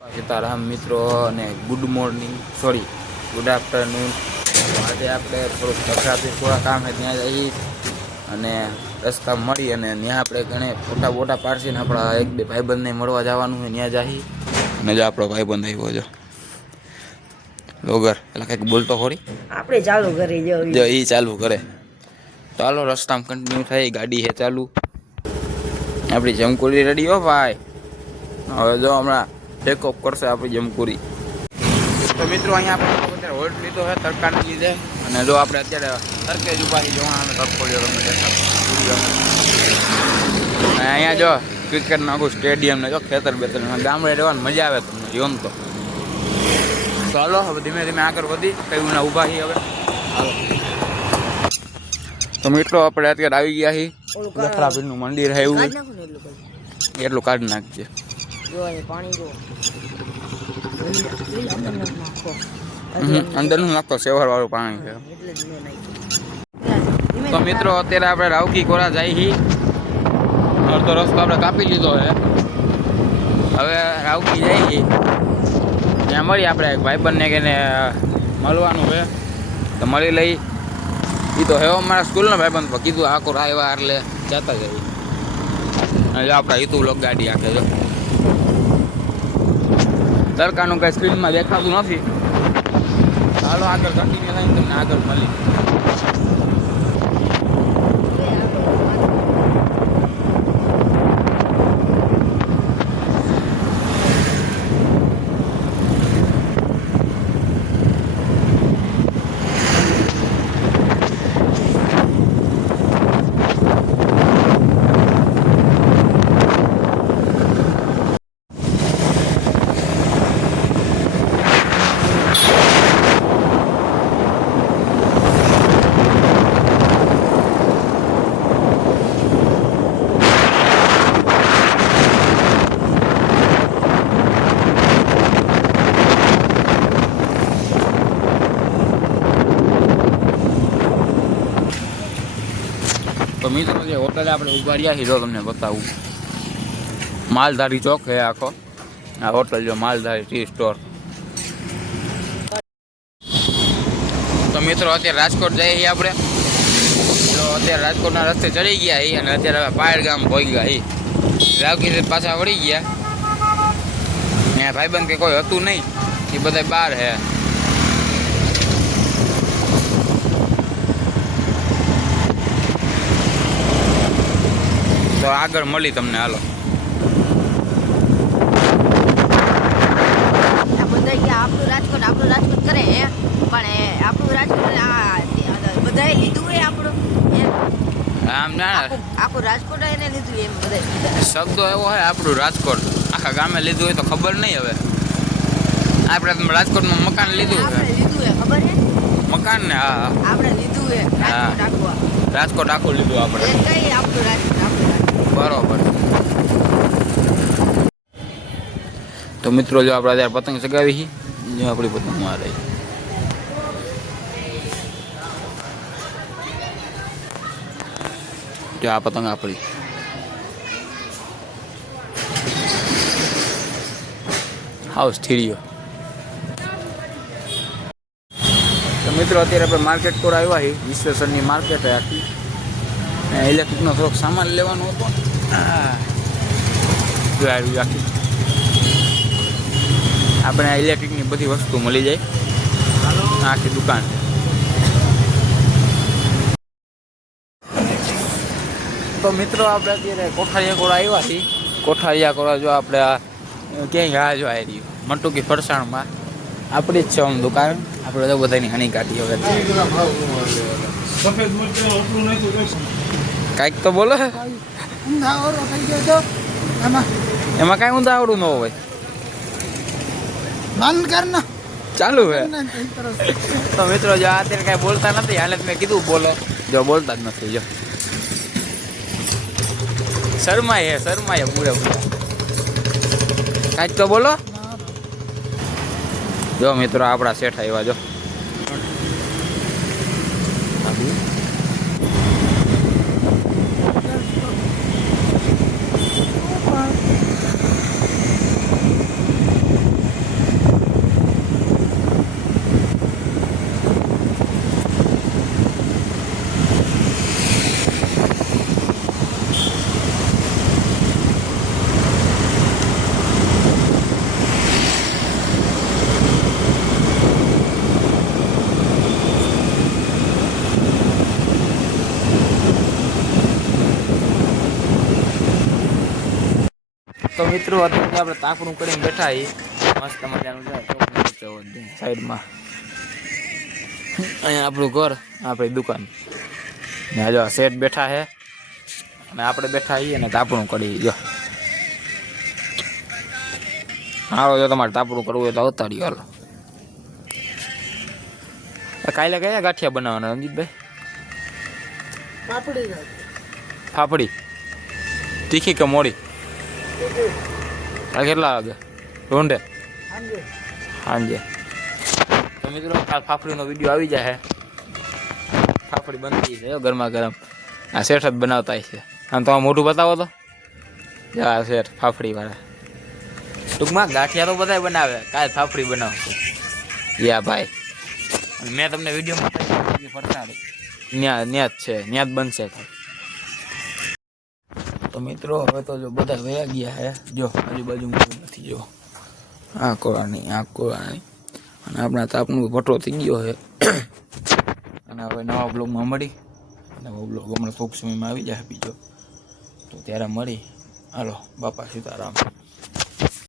સીતારામ મિત્રો અને good morning good afternoon. આજે આપણે થોડુંક કચરાથી થોડા કામ છે ત્યાં જઈએ અને રસ્તા મળી અને ત્યાં આપણે ઘણે ફોટા બોટા પાડશીને આપણા એક બે ભાઈબંધને મળવા જવાનું હોય ત્યાં જઈએ. અને જો આપણો ભાઈબંધ આવ્યો જો લોગર એટલે કંઈક બોલતો થોડી આપણે ચાલુ કરી જો એ ચાલુ કરે. ચાલો રસ્તામાં કન્ટિન્યુ થાય, ગાડી છે ચાલુ. આપણી જમકુરી રેડી હો ભાઈ. હવે જો હમણાં ટેક ઓફ કરશે આપણી જમકુરી. તો મિત્રો અહીંયા આપણે અત્યારે હોલ્ટ લીધો છે તડકાને લીધે અને જો આપણે અત્યારે તડકે જ ઉભા જોવાનો તડકો લ્યો તમે દેખાડો. અને અહીંયા જો ક્રિકેટનું આખું સ્ટેડિયમ ને જો ખેતર બેતર ગામડે રહેવાની મજા આવે તમને જોન તો. ચાલો હવે ધીમે ધીમે આગળ વધી કયું ના ઊભા છીએ હવે. હાલો તો મિત્રો આપણે અત્યારે આવી ગયા છીએ લખરાપીરનું મંદિર છે એવું એટલું કાઢી નાખજે. અંદરનું નાખો સેવર વાળું પાણી છે. તો મિત્રો અત્યારે આપણે રાવકી કોરા જાય છીએ. અડધો રસ્તો આપણે કાપી લીધો છે. હવે રાવકી જાય છીએ ત્યાં મળી આપણે ભાઈબંધને કે મળવાનું છે તો મળી લઈ. એ તો હેવો મારા સ્કૂલનો ભાઈબંધ કીધું આખો આવ્યા એટલે જતા જઈએ. એટલે આપણે હિતુ લોક ગાડી આખે જો તડકાનું કઈ સ્ક્રીનમાં દેખાતું નથી. ચાલો આગળ કન્ટિન્યુ થઈને તમને આગળ મળી. તો મિત્રો જે હોટલે આપણે ઉભા રહ્યા છીએ જો તમને બતાવું, માલધારી ચોક છે આખો આ હોટલ. જો માલધારી ટી સ્ટોર. તો મિત્રો અત્યારે રાજકોટ જઈએ છીએ આપણે. તો અત્યારે રાજકોટના રસ્તે ચડી ગયા છીએ અને અત્યારે હવે પાયડ ગામ પહોંચી ગયા છીએ. રાવકી પાછા વળી ગયા. ત્યાં ભાઈબંધ કે કોઈ હતું નહીં, એ બધા બહાર છે. તો આગળ મળી તમને. હાલો આપણું રાજકોટ કરે પણ આપણું રાજકોટ બધાએ લીધું હોય આપણું આમ ના આખું રાજકોટ એને લીધું એમ બધા શબ્દો એવો હોય આપણું રાજકોટ આખા ગામે લીધું હોય તો ખબર નહીં. હવે આપણે તમે રાજકોટમાં મકાન લીધું આપણે લીધું હે ખબર હે મકાન ને. હા આપણે લીધું હે રાજકોટ આખું લીધું આપણે. કઈ આપણું રાજકોટ બરોબર. તો મિત્રો જો આપણે અત્યારે પતંગ ચગાવી જો આપણી પતંગ માં રહી. જો આ પતંગ આપણી. હાઉસ થીરીઓ. તો મિત્રો અત્યારે આપણે માર્કેટ પર આવ્યા છીએ. વિશ્વેશ્વરની માર્કેટ આખી. ઇલેક્ટ્રિકનો થોડોક સામાન લેવાનો હતો. આખી આપણે ઇલેક્ટ્રિકની બધી વસ્તુ મળી જાય આખી દુકાન. તો મિત્રો આપણે અત્યારે કોઠારિયા કોળા આવ્યા છીએ. કોઠારિયા કોળા જો આપણે ક્યાંય રાહ જો આવી રહ્યું મટુકી ફરસાણમાં આપણી જ છે આમ દુકાન. આપણે તો બધાની હણી કાઢી. હવે કાંઈક તો બોલો. એમાં કાંઈ ઊંધાવડું ન હોય. ચાલુ હે. તો મિત્રો જો અત્યારે કાંઈ બોલતા નથી. હાલે મેં કીધું બોલો, જો બોલતા જ નથી. જો શરમાય પૂરેપૂરા. કાંઈક તો બોલો. જો મિત્રો આપણા શેઠ આવ્યા જો. મિત્રો અત્યારે આપણે તાપણું કરીને બેઠા છીએ મસ્ત મજાનું છે સાઈડમાં. અહીંયા આપણું ઘર, આપણી દુકાન ને જો શેઠ બેઠા છે અને આપણે બેઠા છીએ ને તાપણું કરી. જો હાલો, જો તમારે તાપણું કરવું હોય તો અવતારી હાલો. કાલે કયા ગાંઠિયા બનાવવાના રંજીતભાઈ? ફાફડી તીખી કે મોડી? આ કેટલા વાગે રોંઢે? સાંજે. તો મિત્રો કાલ ફાફડીનો વિડીયો આવી જાય. ફાફડી બનતી છે ગરમા ગરમ. આ શેઠ જ બનાવતા છે. આમ તો મોઢું બતાવો તો. આ શેઠ ફાફડી વાળા. ટૂંકમાં ગાંઠિયા તો બધા બનાવે, કાલ ફાફડી બનાવશું. યા ભાઈ, મેં તમને વિડીયોમાં ફરતા ન્યા જ છે, ન્યા જ બનશે. તો મિત્રો હવે તો જો બધા વયા ગયા હે. જો આજુબાજુ નથી. જો આ કોરાની, આ કોરાની, અને આપણા તાપનો ભટ્ટો થઈ ગયો છે. અને હવે નવા બ્લોગમાં મળી. નવો બ્લોગ હમણાં ટૂંક સમયમાં આવી જાય બીજો, તો ત્યારે મળી. હાલો, બાપા સીતારામ.